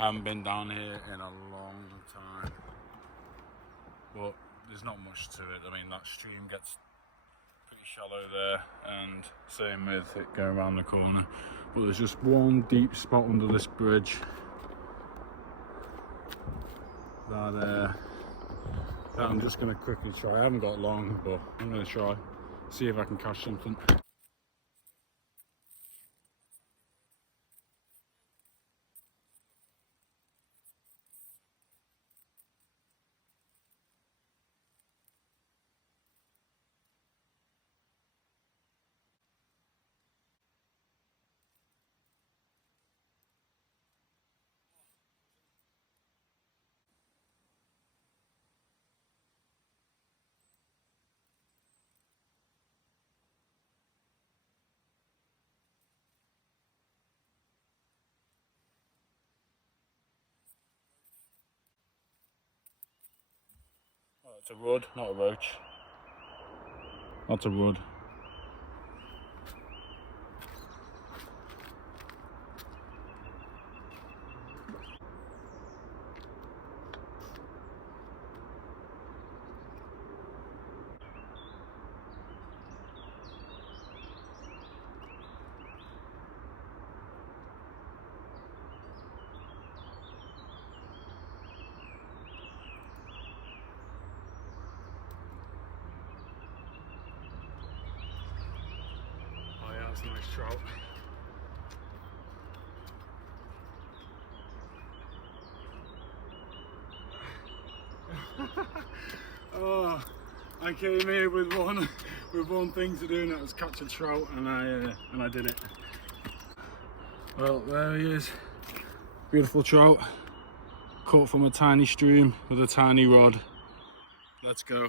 Haven't been down here in a long time, but there's not much to it. I mean, that stream gets pretty shallow there, and same with it going around the corner. But there's just one deep spot under this bridge that I'm just going to quickly try. I haven't got long, but I'm going to try, see if I can catch something. Oh, it's a rudd, not a roach. That's a rudd. Oh yeah, that's a nice trout. Oh, I came here with one thing to do, and that was catch a trout, and I did it. Well, there he is. Beautiful trout, caught from a tiny stream with a tiny rod. Let's go.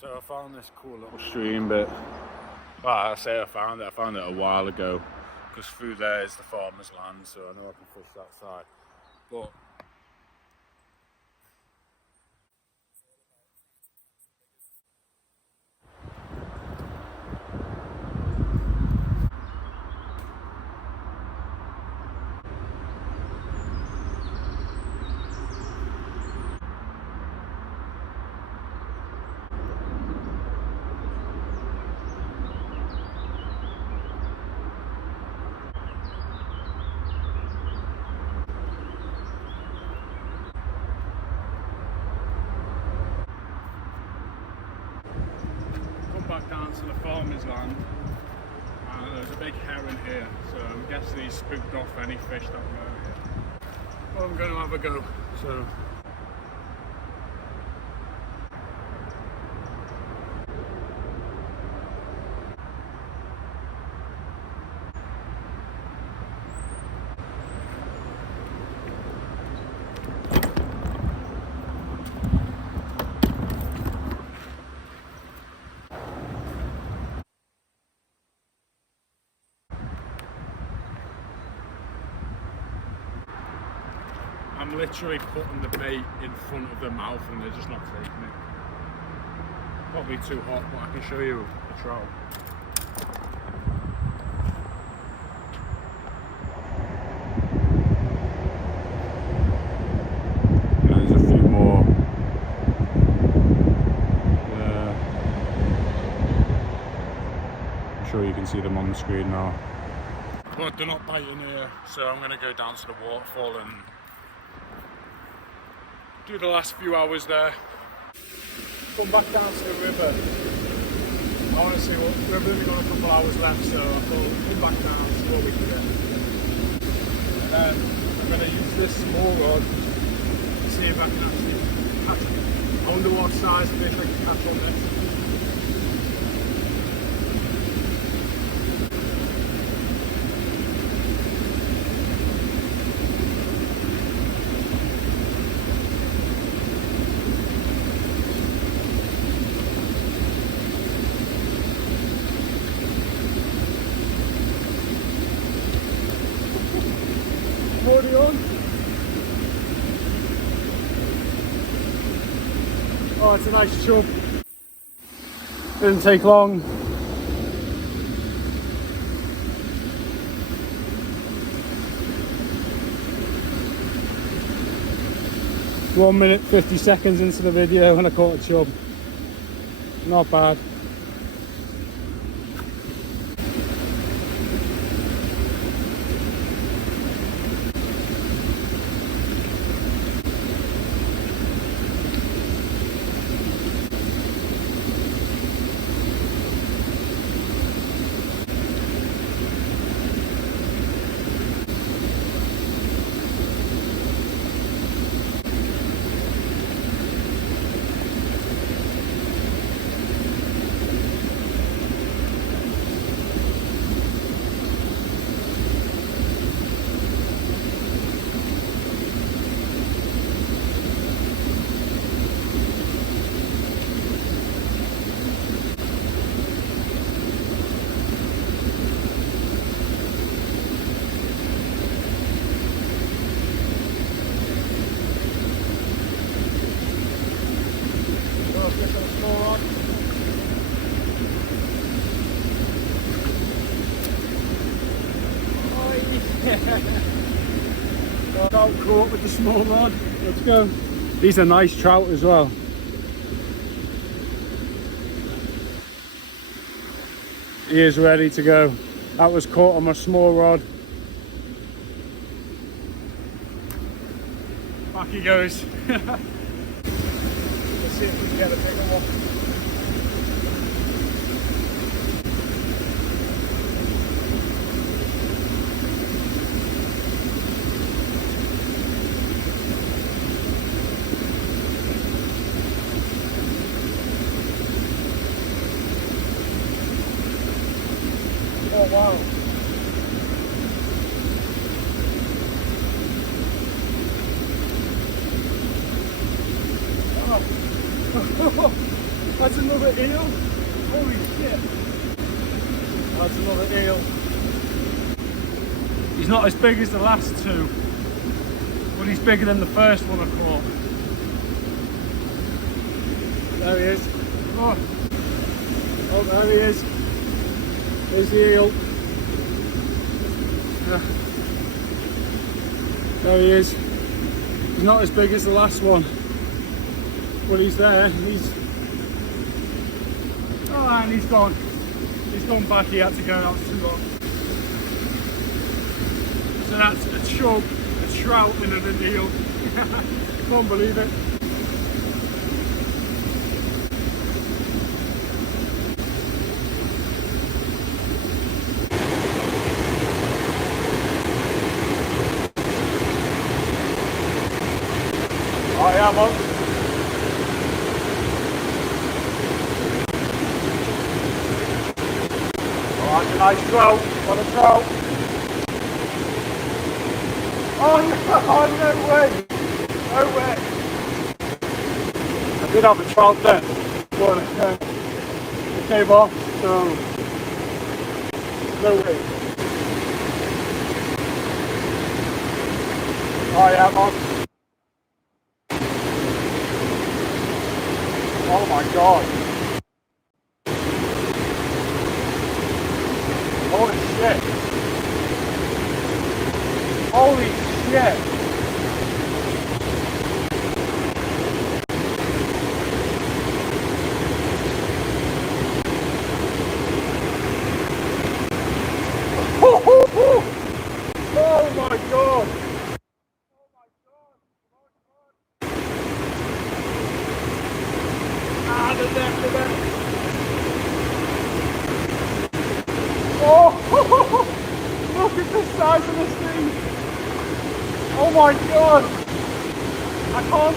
So I found this cool little stream bit. Well, I say I found it a while ago, because through there is the farmer's land, so I know I can fish that side. But back down to the farmer's land, and there's a big heron here, so I'm guessing he's spooked off any fish that were here. Well, I'm going to have a go. So I'm literally putting the bait in front of their mouth and they're just not taking it. Probably too hot, but I can show you a trout. There's a few more. I'm sure you can see them on the screen now. But they're not biting here, so I'm going to go down to the waterfall and do the last few hours there. Come back down to the river. I want to see what we've only got a couple hours left, so I thought we'd come back down and see what we can get. And then I'm going to use this small rod to see if I can actually catch it. I wonder what size fish I can catch on this. Already on. Oh, it's a nice chub. Didn't take long. One minute 50 seconds into the video and I caught a chub. Not bad. Got caught with the small rod. Let's go. These are nice trout as well. He is ready to go. That was caught on my small rod. Back he goes. Let's see if we can get a bigger one. Oh wow. Oh. That's another eel. Holy shit. That's another eel. He's not as big as the last two, but he's bigger than the first one I caught. There he is. Oh, there he is. There's the eel. There he is. He's not as big as the last one, but he's there. Oh, and he's gone. He's gone back. He had to go. That was too long. So that's a chub, a trout, and an eel. I can't believe it. Oh yeah, man. Oh, that's a nice trout. What a trout. Oh no, no way. No way. I did have a trout then, but it came off, so no way. Oh yeah, man. Holy shit. Oh my god. Ah, the net. Oh, look at the size of this thing. Oh my god. I can't.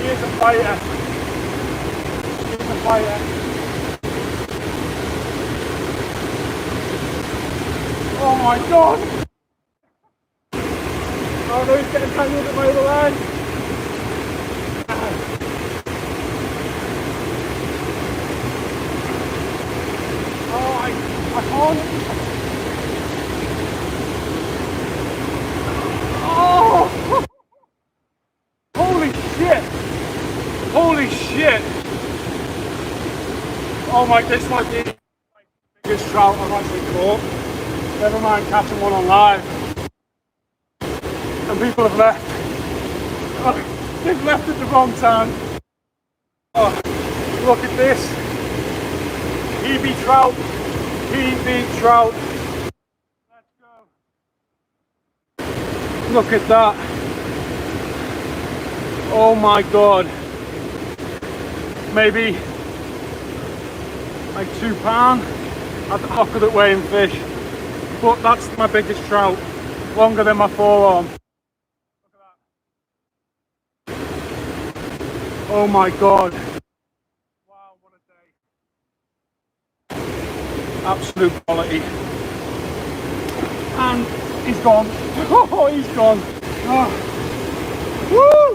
He is a fighter. He is a fighter. Oh my god. Oh no, he's getting tangled at my other leg. Oh, I can't. Oh! Holy shit! Holy shit! Oh my, this might be the biggest trout I've actually caught. Never mind catching one on live. And people have left. Oh, they've left at the wrong time. Oh, look at this. PB trout. PB trout. Let's go. Look at that. Oh my god. Maybe like £2. I'm not good at weighing fish. But that's my biggest trout. Longer than my forearm. Look at that. Oh my god. Wow, what a day. Absolute quality. And he's gone. Oh, he's gone. Oh. Woo!